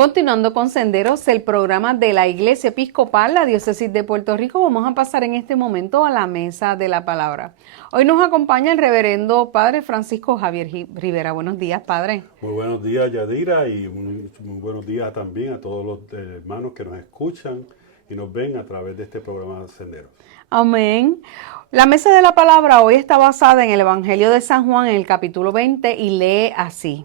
Continuando con Senderos, el programa de la Iglesia Episcopal, la Diócesis de Puerto Rico, vamos a pasar en este momento a la mesa de la palabra. Hoy nos acompaña el reverendo Padre Francisco Javier Rivera. Buenos días, Padre. Muy buenos días, Yadira, y muy buenos días también a todos los hermanos que nos escuchan y nos ven a través de este programa Senderos. Amén. La mesa de la palabra hoy está basada en el Evangelio de San Juan en el capítulo 20 y lee así.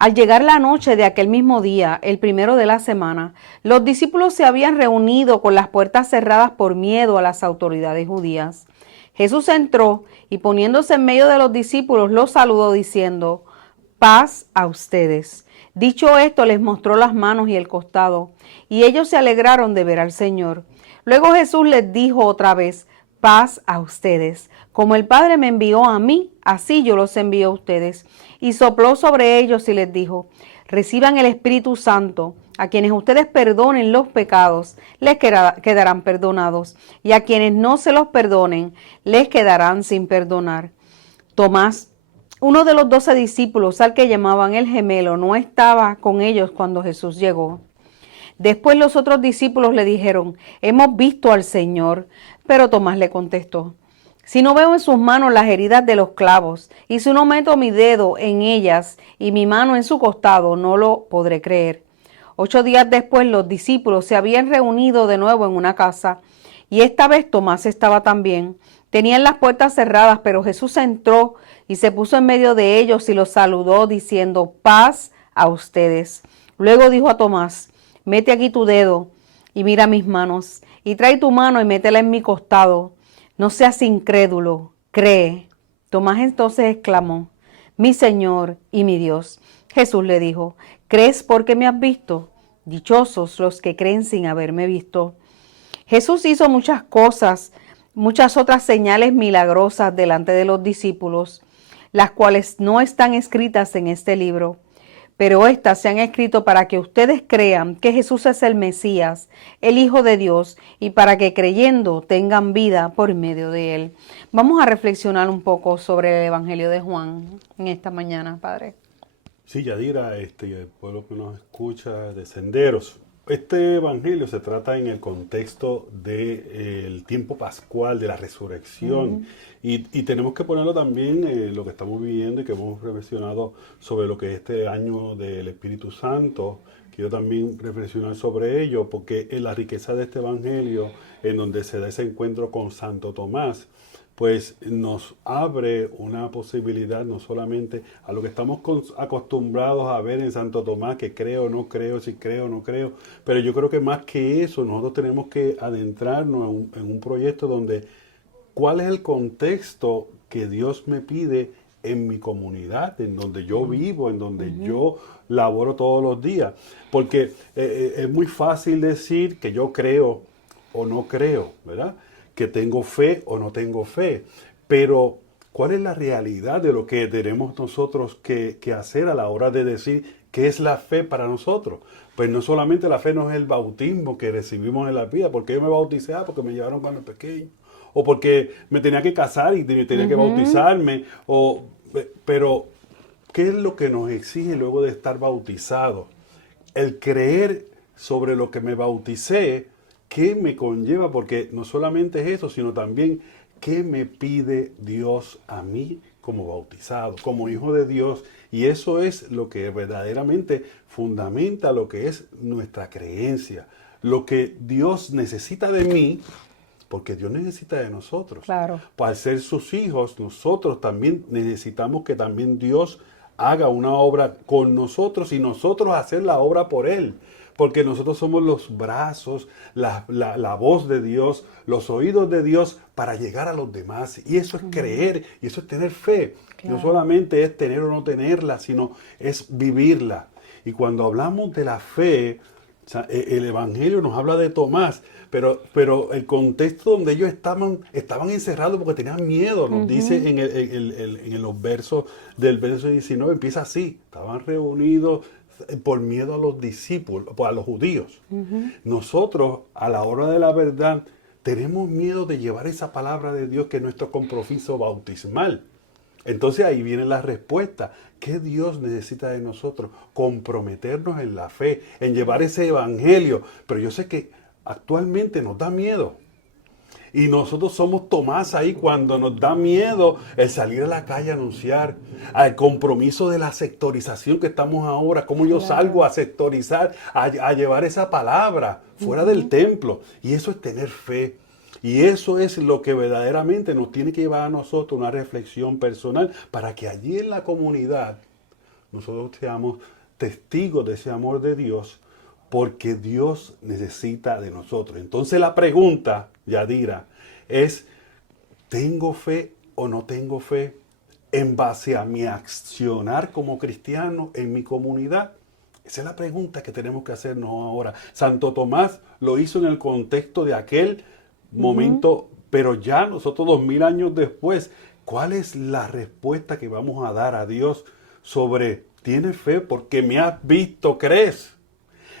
Al llegar la noche de aquel mismo día, el primero de la semana, los discípulos se habían reunido con las puertas cerradas por miedo a las autoridades judías. Jesús entró y poniéndose en medio de los discípulos los saludó diciendo, paz a ustedes. Dicho esto, les mostró las manos y el costado, y ellos se alegraron de ver al Señor. Luego Jesús les dijo otra vez, paz a ustedes. Como el Padre me envió a mí, así yo los envío a ustedes. Y sopló sobre ellos y les dijo, reciban el Espíritu Santo. A quienes ustedes perdonen los pecados, les quedarán perdonados. Y a quienes no se los perdonen, les quedarán sin perdonar. Tomás, uno de los 12 discípulos, al que llamaban el gemelo, no estaba con ellos cuando Jesús llegó. Después los otros discípulos le dijeron, hemos visto al Señor. Pero Tomás le contestó, si no veo en sus manos las heridas de los clavos, y si no meto mi dedo en ellas y mi mano en su costado, no lo podré creer. 8 días después los discípulos se habían reunido de nuevo en una casa, y esta vez Tomás estaba también. Tenían las puertas cerradas, pero Jesús entró y se puso en medio de ellos y los saludó diciendo, paz a ustedes. Luego dijo a Tomás, mete aquí tu dedo y mira mis manos, y trae tu mano y métela en mi costado. No seas incrédulo, cree. Tomás entonces exclamó, mi Señor y mi Dios. Jesús le dijo, ¿crees porque me has visto? Dichosos los que creen sin haberme visto. Jesús hizo muchas cosas, muchas otras señales milagrosas delante de los discípulos, las cuales no están escritas en este libro. Pero estas se han escrito para que ustedes crean que Jesús es el Mesías, el Hijo de Dios, y para que creyendo tengan vida por medio de Él. Vamos a reflexionar un poco sobre el Evangelio de Juan en esta mañana, Padre. Sí, Yadira, el pueblo que nos escucha de Senderos. Este evangelio se trata en el contexto del tiempo pascual, de la resurrección. Y tenemos que ponerlo también en lo que estamos viviendo y que hemos reflexionado sobre lo que es este año del Espíritu Santo. Quiero también reflexionar sobre ello, porque en la riqueza de este evangelio, en donde se da ese encuentro con Santo Tomás, pues nos abre una posibilidad no solamente a lo que estamos acostumbrados a ver en Santo Tomás, que creo, no creo, si creo, no creo, pero yo creo que más que eso, nosotros tenemos que adentrarnos en un proyecto donde, ¿cuál es el contexto que Dios me pide en mi comunidad, en donde yo vivo, en donde yo laboro todos los días? Porque es muy fácil decir que yo creo o no creo, ¿verdad? Que tengo fe o no tengo fe, pero ¿cuál es la realidad de lo que tenemos nosotros que hacer a la hora de decir qué es la fe para nosotros? Pues no solamente la fe no es el bautismo que recibimos en la vida, porque yo me bauticé, porque me llevaron cuando pequeño, o porque me tenía que casar y tenía que bautizarme, pero ¿qué es lo que nos exige luego de estar bautizados? El creer sobre lo que me bauticé. ¿Qué me conlleva? Porque no solamente es eso, sino también qué me pide Dios a mí como bautizado, como hijo de Dios. Y eso es lo que verdaderamente fundamenta lo que es nuestra creencia. Lo que Dios necesita de mí, porque Dios necesita de nosotros. Claro. Para ser sus hijos, nosotros también necesitamos que también Dios haga una obra con nosotros y nosotros hacer la obra por Él. Porque nosotros somos los brazos, la voz de Dios, los oídos de Dios para llegar a los demás. Y eso es creer, y eso es tener fe. Claro. No solamente es tener o no tenerla, sino es vivirla. Y cuando hablamos de la fe, o sea, el Evangelio nos habla de Tomás, pero el contexto donde ellos estaban encerrados porque tenían miedo, nos dice en los versos del verso 19, empieza así, estaban reunidos por miedo a los discípulos, a los judíos. Nosotros, a la hora de la verdad, tenemos miedo de llevar esa palabra de Dios que es nuestro compromiso bautismal. Entonces ahí viene la respuesta. ¿Qué Dios necesita de nosotros? Comprometernos en la fe, en llevar ese evangelio. Pero yo sé que actualmente nos da miedo. Y nosotros somos Tomás ahí cuando nos da miedo el salir a la calle a anunciar, al compromiso de la sectorización que estamos ahora, cómo yo salgo a sectorizar, a llevar esa palabra fuera del templo. Y eso es tener fe. Y eso es lo que verdaderamente nos tiene que llevar a nosotros una reflexión personal para que allí en la comunidad nosotros seamos testigos de ese amor de Dios, porque Dios necesita de nosotros. Entonces la pregunta, Yadira, es, ¿tengo fe o no tengo fe en base a mi accionar como cristiano en mi comunidad? Esa es la pregunta que tenemos que hacernos ahora. Santo Tomás lo hizo en el contexto de aquel momento, pero ya nosotros 2000 años después, ¿cuál es la respuesta que vamos a dar a Dios sobre, ¿tienes fe porque me has visto, crees?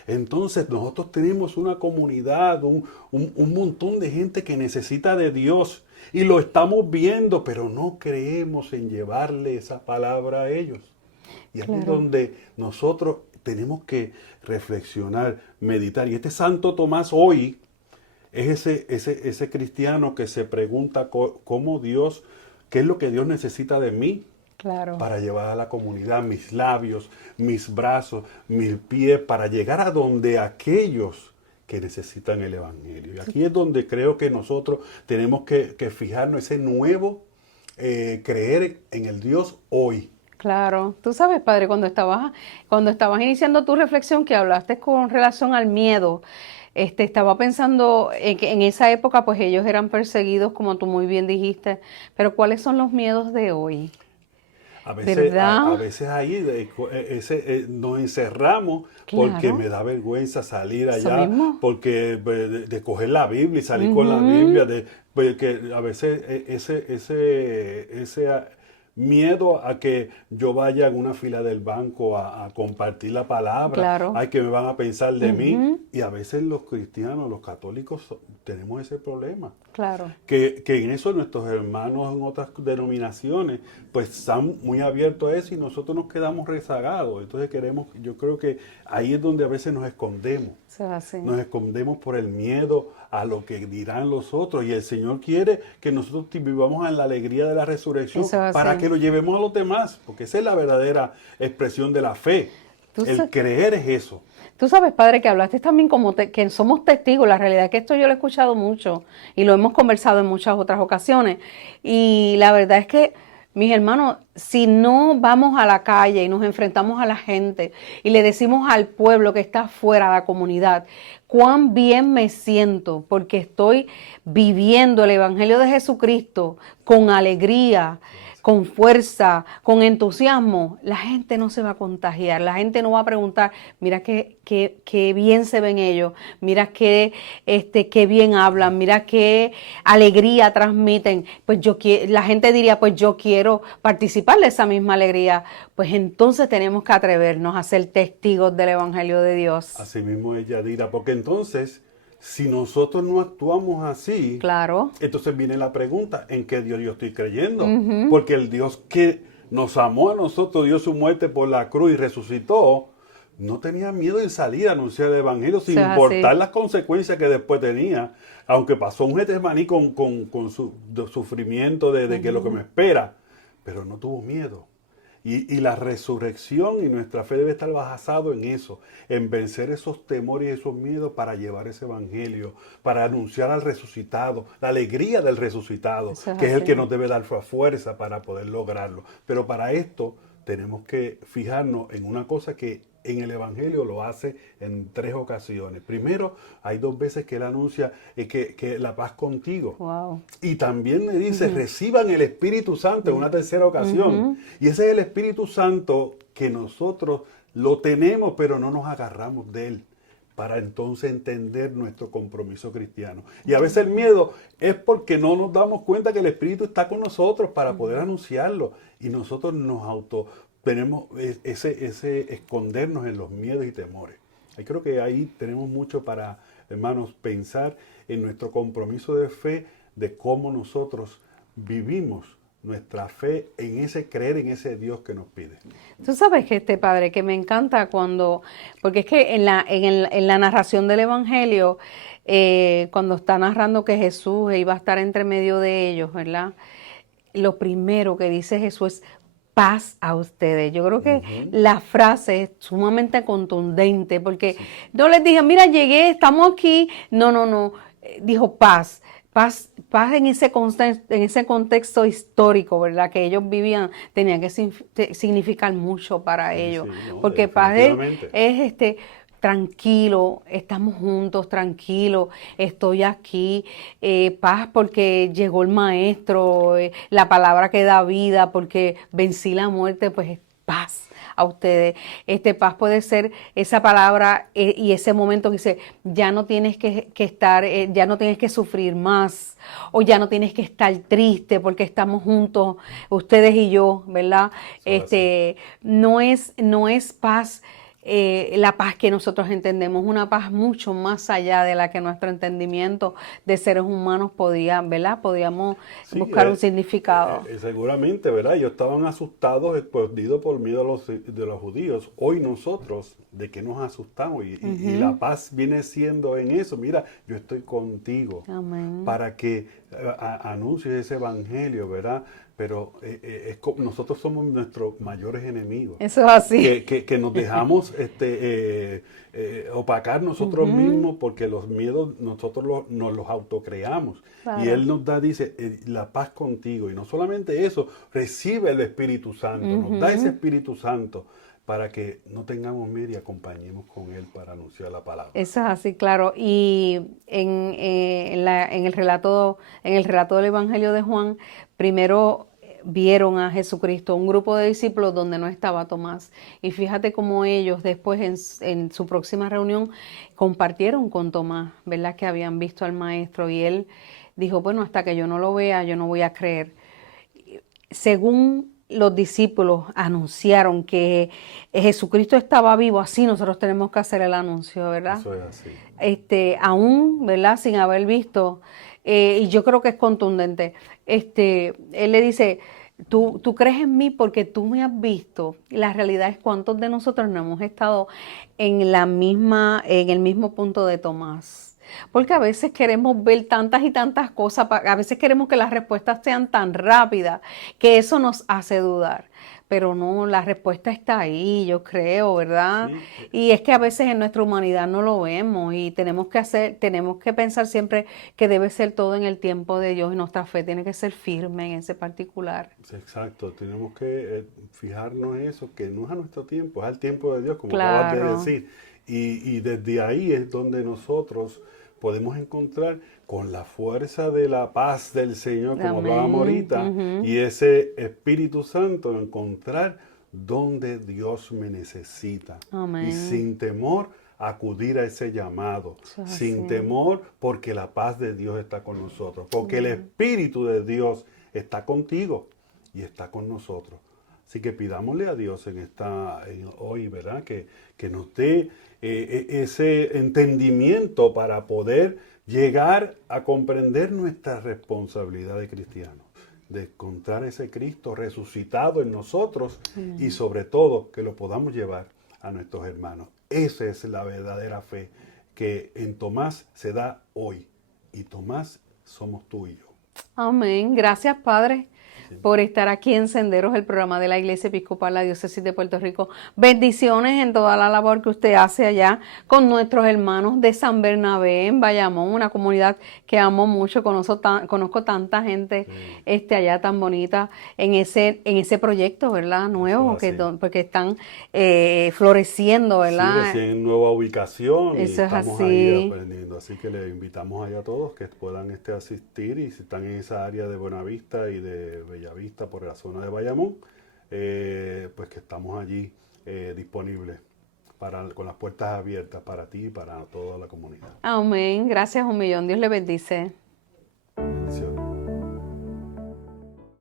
Entonces nosotros tenemos una comunidad, un montón de gente que necesita de Dios y lo estamos viendo, pero no creemos en llevarle esa palabra a ellos. Y aquí es donde nosotros tenemos que reflexionar, meditar. Y este Santo Tomás hoy es ese cristiano que se pregunta cómo Dios, qué es lo que Dios necesita de mí. Claro. Para llevar a la comunidad mis labios, mis brazos, mis pies, para llegar a donde aquellos que necesitan el Evangelio. Y aquí es donde creo que nosotros tenemos que fijarnos ese nuevo creer en el Dios hoy. Claro, tú sabes, padre, cuando estabas iniciando tu reflexión que hablaste con relación al miedo, estaba pensando que en esa época pues ellos eran perseguidos, como tú muy bien dijiste, pero ¿cuáles son los miedos de hoy? A veces, ¿Verdad? a veces ahí nos encerramos porque me da vergüenza salir Eso allá, mismo. porque de coger la Biblia y salir con la Biblia, porque a veces ese miedo a que yo vaya en una fila del banco a compartir la palabra, Claro. ay, que me van a pensar de mí. Y a veces los cristianos, los católicos, tenemos ese problema. Claro. Que en eso nuestros hermanos en otras denominaciones pues están muy abiertos a eso y nosotros nos quedamos rezagados. Entonces yo creo que ahí es donde a veces nos escondemos. Eso es así. Nos escondemos por el miedo a lo que dirán los otros. Y el Señor quiere que nosotros vivamos en la alegría de la resurrección para que lo llevemos a los demás, porque esa es la verdadera expresión de la fe. El creer es eso. Tú sabes, padre, que hablaste también como que somos testigos. La realidad es que esto yo lo he escuchado mucho y lo hemos conversado en muchas otras ocasiones. Y la verdad es que, mis hermanos, si no vamos a la calle y nos enfrentamos a la gente y le decimos al pueblo que está fuera de la comunidad, cuán bien me siento porque estoy viviendo el Evangelio de Jesucristo con alegría, con fuerza, con entusiasmo, la gente no se va a contagiar, la gente no va a preguntar, mira qué bien se ven ellos, mira qué bien hablan, mira qué alegría transmiten, pues la gente diría, pues yo quiero participar de esa misma alegría, pues entonces tenemos que atrevernos a ser testigos del Evangelio de Dios. Así mismo ella dirá, porque entonces, si nosotros no actuamos así, claro, entonces viene la pregunta, ¿en qué Dios yo estoy creyendo? Porque el Dios que nos amó a nosotros, dio su muerte por la cruz y resucitó, no tenía miedo en salir a anunciar el Evangelio sin importar las consecuencias que después tenía, aunque pasó un Getsemaní con su sufrimiento de que lo que me espera, pero no tuvo miedo. Y la resurrección y nuestra fe debe estar basado en eso, en vencer esos temores y esos miedos para llevar ese evangelio, para anunciar al resucitado, la alegría del resucitado, que es el que nos debe dar fuerza para poder lograrlo. Pero para esto tenemos que fijarnos en una cosa que en el Evangelio lo hace en 3 ocasiones. Primero, hay 2 veces que él anuncia que la paz contigo. Wow. Y también le dice, reciban el Espíritu Santo en una tercera ocasión. Y ese es el Espíritu Santo que nosotros lo tenemos, pero no nos agarramos de él, para entonces entender nuestro compromiso cristiano. Y a veces el miedo es porque no nos damos cuenta que el Espíritu está con nosotros para poder anunciarlo. Y nosotros tenemos ese escondernos en los miedos y temores. Y creo que ahí tenemos mucho para, hermanos, pensar en nuestro compromiso de fe, de cómo nosotros vivimos nuestra fe en ese creer en ese Dios que nos pide. Tú sabes que Padre, que me encanta porque es que en la narración del Evangelio, cuando está narrando que Jesús iba a estar entre medio de ellos, ¿verdad? Lo primero que dice Jesús es paz a ustedes. Yo creo que la frase es sumamente contundente, porque no les dije, mira, llegué, estamos aquí. No. Dijo paz. Paz en ese contexto histórico, ¿verdad? Que ellos vivían, tenía que significar mucho para ellos. Sí, no, Porque paz es tranquilo, estamos juntos, tranquilo, estoy aquí, paz porque llegó el maestro, la palabra que da vida, porque vencí la muerte, pues es paz a ustedes. Paz puede ser esa palabra y ese momento que dice, ya no tienes que estar, ya no tienes que sufrir más, o ya no tienes que estar triste porque estamos juntos, ustedes y yo, ¿verdad? No es paz. La paz que nosotros entendemos, una paz mucho más allá de la que nuestro entendimiento de seres humanos ¿verdad? Podíamos buscar un significado. Seguramente, ¿verdad? Ellos estaban asustados, escondidos por miedo de los judíos. Hoy nosotros, ¿de qué nos asustamos? Y la paz viene siendo en eso. Mira, yo estoy contigo. Amén. Para que anuncies ese evangelio, ¿verdad? Pero nosotros somos nuestros mayores enemigos. Eso es así. Que nos dejamos opacar nosotros mismos porque los miedos nosotros nos los autocreamos. Claro. Y Él nos dice, la paz contigo. Y no solamente eso, recibe el Espíritu Santo, nos da ese Espíritu Santo para que no tengamos miedo y acompañemos con Él para anunciar la palabra. Eso es así, claro. Y en el relato del Evangelio de Juan, primero vieron a Jesucristo, un grupo de discípulos donde no estaba Tomás. Y fíjate cómo ellos después en su próxima reunión compartieron con Tomás, ¿verdad? Que habían visto al Maestro y él dijo, bueno, hasta que yo no lo vea, yo no voy a creer. Según los discípulos anunciaron que Jesucristo estaba vivo, así nosotros tenemos que hacer el anuncio, ¿verdad? Eso es así. Aún, ¿verdad? Sin haber visto, y yo creo que es contundente. Él le dice, tú crees en mí porque tú me has visto. La realidad es cuántos de nosotros no hemos estado en el mismo punto de Tomás. Porque a veces queremos ver tantas y tantas cosas, a veces queremos que las respuestas sean tan rápidas que eso nos hace dudar. Pero no, la respuesta está ahí, yo creo, ¿verdad? Sí. Y es que a veces en nuestra humanidad no lo vemos y tenemos que pensar siempre que debe ser todo en el tiempo de Dios y nuestra fe tiene que ser firme en ese particular. Exacto, tenemos que fijarnos en eso, que no es a nuestro tiempo, es al tiempo de Dios, como claro. acabas de decir. Y desde ahí es donde nosotros podemos encontrar con la fuerza de la paz del Señor, como hablábamos ahorita, y ese Espíritu Santo, encontrar donde Dios me necesita. Amén. Y sin temor acudir a ese llamado, sin temor porque la paz de Dios está con nosotros, porque el Espíritu de Dios está contigo y está con nosotros. Así que pidámosle a Dios hoy, ¿verdad? Que nos dé ese entendimiento para poder llegar a comprender nuestra responsabilidad de cristianos, de encontrar ese Cristo resucitado en nosotros y sobre todo que lo podamos llevar a nuestros hermanos. Esa es la verdadera fe que en Tomás se da hoy. Y Tomás somos tú y yo. Amén. Gracias, Padre, por estar aquí en Senderos, el programa de la Iglesia Episcopal, la Diócesis de Puerto Rico. Bendiciones en toda la labor que usted hace allá con nuestros hermanos de San Bernabé en Bayamón, una comunidad que amo mucho. Conozco tanta gente allá tan bonita en ese proyecto, ¿verdad? Nuevo, porque están floreciendo, ¿verdad? Sí, en nueva ubicación. Eso y es estamos así. Ahí aprendiendo. Así que les invitamos allá a todos que puedan asistir, y si están en esa área de Buenavista y de Bellavista por la zona de Bayamón, pues que estamos allí disponibles con las puertas abiertas para ti y para toda la comunidad. Amén. Gracias un millón. Dios le bendice. Bendiciones.